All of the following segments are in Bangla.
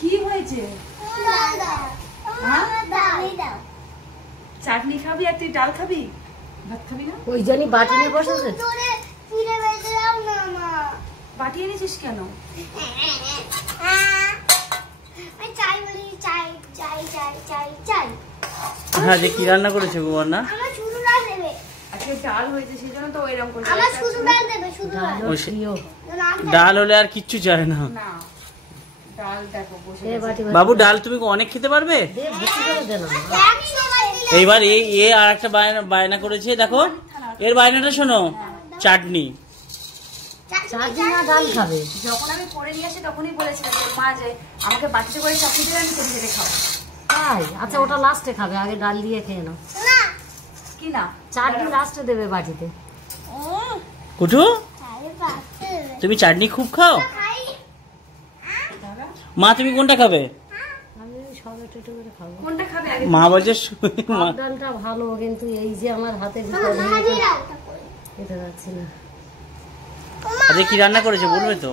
কি হয়েছে? চাটনি খাবি আর তুই ডাল খাবি, ভাত খাবি না? ওই জন্য বাটি নিয়ে বসেছে। বাটি এনেছিস কেন? হ্যাঁ, যে কি রান্না করেছে গো না? আজকে ডাল হয়েছে সেজন্য তো ওইরকম করছে। ডাল হলে আর কিচ্ছু চায় না। না, ডাল দেখো বসে। বাবু ডাল তুমি অনেক খেতে পারবে? এইবার এ আর একটা বায়না করেছে, দেখো এর বায়নাটা শোনো। চাটনি ডাল খাবে। যখন আমি করে নিয়ে আসি তখনই বলেছিলাম যে মা যে আমাকে বাটিতে করে চাটনি দিয়ে আমি কেটে কেটে খাবো। তাই? আচ্ছা, ওটা লাস্টে খাবে, আগে ডাল দিয়ে খেয়ে নাও। কি না, চাটনি লাস্টে দেবে বাটিতে। কুটু তুমি চাটনি খুব খাও? মা তুমি কোনটা খাবে? আমি সব একটু করে খাবো। কোনটা খাবে আগে? মা বলছে ডালটা ভালো, কিন্তু এই যে আমার হাতে খেতে যাচ্ছে না। আজকে কি রান্না করেছে বলবে তো?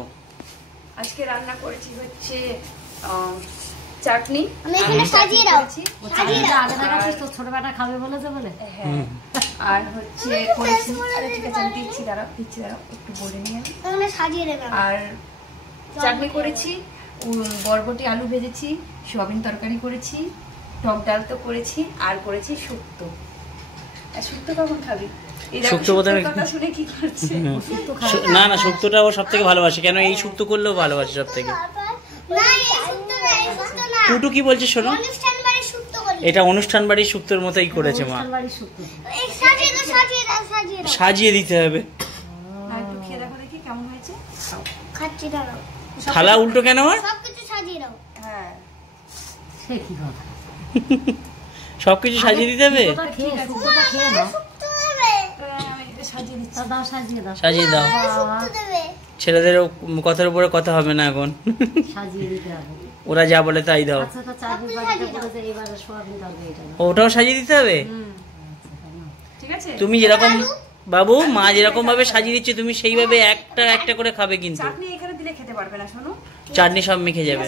আজকে রান্না করেছি হচ্ছে চাটনি। আমি এখানে সাজিয়ে রাখছি। আগে দেখাচ্ছিস তো ছোটবেলা খাবে বলেছে বলে। হ্যাঁ, আর হচ্ছে করেছি। আরে ঠিক আছে, আমি দিচ্ছি, দাঁড়াও একটু বলে নিয়ে। এখানে সাজিয়ে দেব। আর চাটনি করেছি, বরবটি আলু ভেজেছি, সয়াবিন তরকারি করেছি, টক ডাল তো করেছি, আর করেছি শুক্তো। আর শুক্তো কখন খাবি? শুক্তো কথা শুনে কি করছে? না না, শুক্তোটা ও সব থেকে ভালোবাসে। কেন এই শুক্তো করলেও ভালোবাসে সব থেকে। কুটু কি বলছে শোনো? এটা অনুষ্ঠান বাড়ির শুক্তোর মতোই করেছে মা। সাজিয়ে দিতে হবে। একটু খেয়ে দেখো দেখি কেমন হয়েছে। খাচ্ছি দাঁড়াও। থালা উল্টো কেন আমার? সবকিছু সাজিয়ে দাও। হ্যাঁ, সে কি কথা? সবকিছু সাজিয়ে দিতে হবে? শুক্তোটা খেয়ে নাও। সাজিয়ে দিচ্ছি। দাও, সাজিয়ে দাও। সাজিয়ে দাও। ছেলেদের কথার উপরে কথা হবে না এখন। সাজিয়ে দিতে হবে। ওরা যা বলে তাই দাও। আচ্ছা, তো চাটনি বাটিতে করেছে, এবারে সয়াবিন তরকারি এটা দাও। ওটাও সাজিয়ে দিতে হবে? ঠিক আছে। তুমি যেরকম বাবু মা যেরকম ভাবে সাজিয়ে দিচ্ছে তুমি সেইভাবে একটা একটা করে খাবে। কিন্তু চাটনি এখানে দিলে খেতে পারবে না, শোনো। চাটনি সব মেখে যাবে।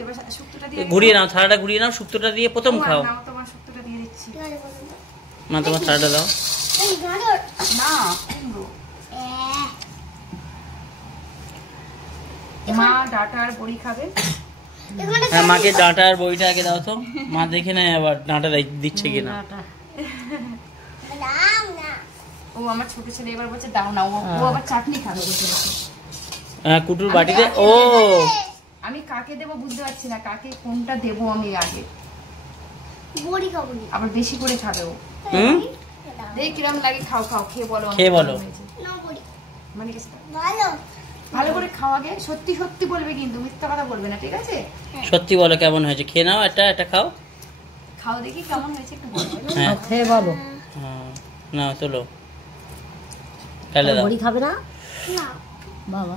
এবার শুক্তোটা দিয়ে ঘুরিয়ে নাও, থালাটা ঘুরিয়ে নাও, শুক্তোটা দিয়ে প্রথম খাও। নাও, তোমার শুক্তোটা দিয়ে দিচ্ছি। মা তোমার থালাটা দাও। না, কুমড়ো। মা ডাঁটা আর বড়ি খাবে। হ্যাঁ, মাকে ডাঁটা আর বড়িটা আগে দাও তো। মা দেখে নেয় আবার ডাঁটা দিচ্ছে কিনা। ও আমার ছোট ছেলে এবার বলছে দাও না, ও আবার চাটনি খাবে। হ্যাঁ, কুটুর বাটিতে। ও আমি কাকে দেবো বুঝতে পারছি না, কাকে কোনটা দেবো আমি আগে। বড়ি খাবো আবার বেশি করে খাবে ও। দেখ কিরম লাগে, খাও খেয়ে বলো। খেয়ে বলো। না বড়ি মানে ভালো ভালো করে খাও আগে। সত্যি সত্যি বলবে, কিন্তু মিথ্যা কথা বলবে না, ঠিক আছে? সত্যি বলো কেমন হয়েছে। খেয়ে নাও, এটা খাও। খাও দেখি কেমন হয়েছে, একটু বলো। হ্যাঁ, খেয়ে বলো। না তোলো, তাহলে দাও। বড়ি খাবে না? না বাবা,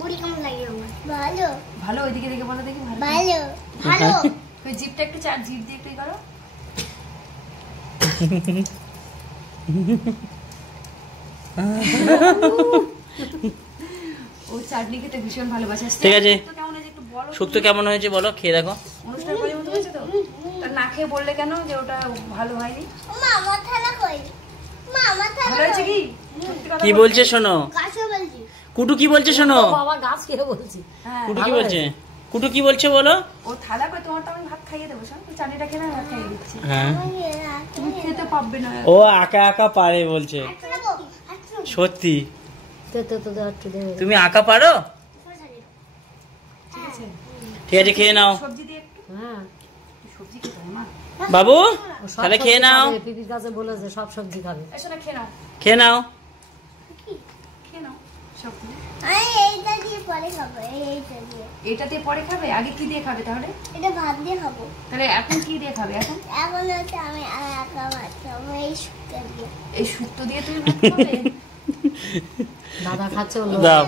বড়ি কেমন লাগে আমার? ভালো ভালো, ওইদিকে দেখে বলো দেখি। ভালো ভালো ভালো। ওই জিভটা একটু জিভ দিয়ে একটু করো। ও চাটনি খেতে ভীষণ ভালোবাসে। ঠিক আছে, কেমন হয়েছে একটু বলো। শুক্তো কেমন হয়েছে বলো, খেয়ে দেখো। অনুষ্ঠান বাড়ির মতো হয়েছে তো? তা না খেয়ে বললে কেন যে ওটা ভালো হয়নি? মা আমার থালা কই? মা আমার থালা ভালো হয়েছে কি? সত্যি কথা কি বলছে শোনো। কাছে বলছি। কুটু কি বলছে শোনো। বাবা গাছ খেয়ে বলছি। হ্যাঁ, কুটু কি বলছে? কুটু কি বলছে বলো। ও থালা কই? তোমার তো আমি ভাত খাইয়ে দেবো, শোন। চাটনিটা খেয়ে ভাত খাইয়ে দিচ্ছি। হ্যাঁ, তুমি খেতে পারবে না। ও আঁকা আঁকা পারে বলছে। সত্যি তুমি আঁকা পারো? ঠিক আছে, খেয়ে নাও। সবজি দিয়ে একটু। হ্যাঁ, সবজি খেতে হয় মা। বাবু তাহলে খেয়ে নাও। পিপির কাছে বলেছে সব সবজি খাবে। এসো না, খেয়ে নাও। খেয়ে নাও। খেয়ে নাও সবজি। আমি এইটা দিয়ে পরে খাবো। এইটা দিয়ে। এটা দিয়ে পরে খাবে? আগে কি দিয়ে খাবে তাহলে? এটা ভাত দিয়ে খাবো। তাহলে এখন কি দিয়ে খাবে? এখন হচ্ছে আমি একা ভাত খাবো এই শুক্তো দিয়ে। এই শুক্তো দিয়ে তুমি ভাত খাবে? দাদা খাচ্ছে। দাও।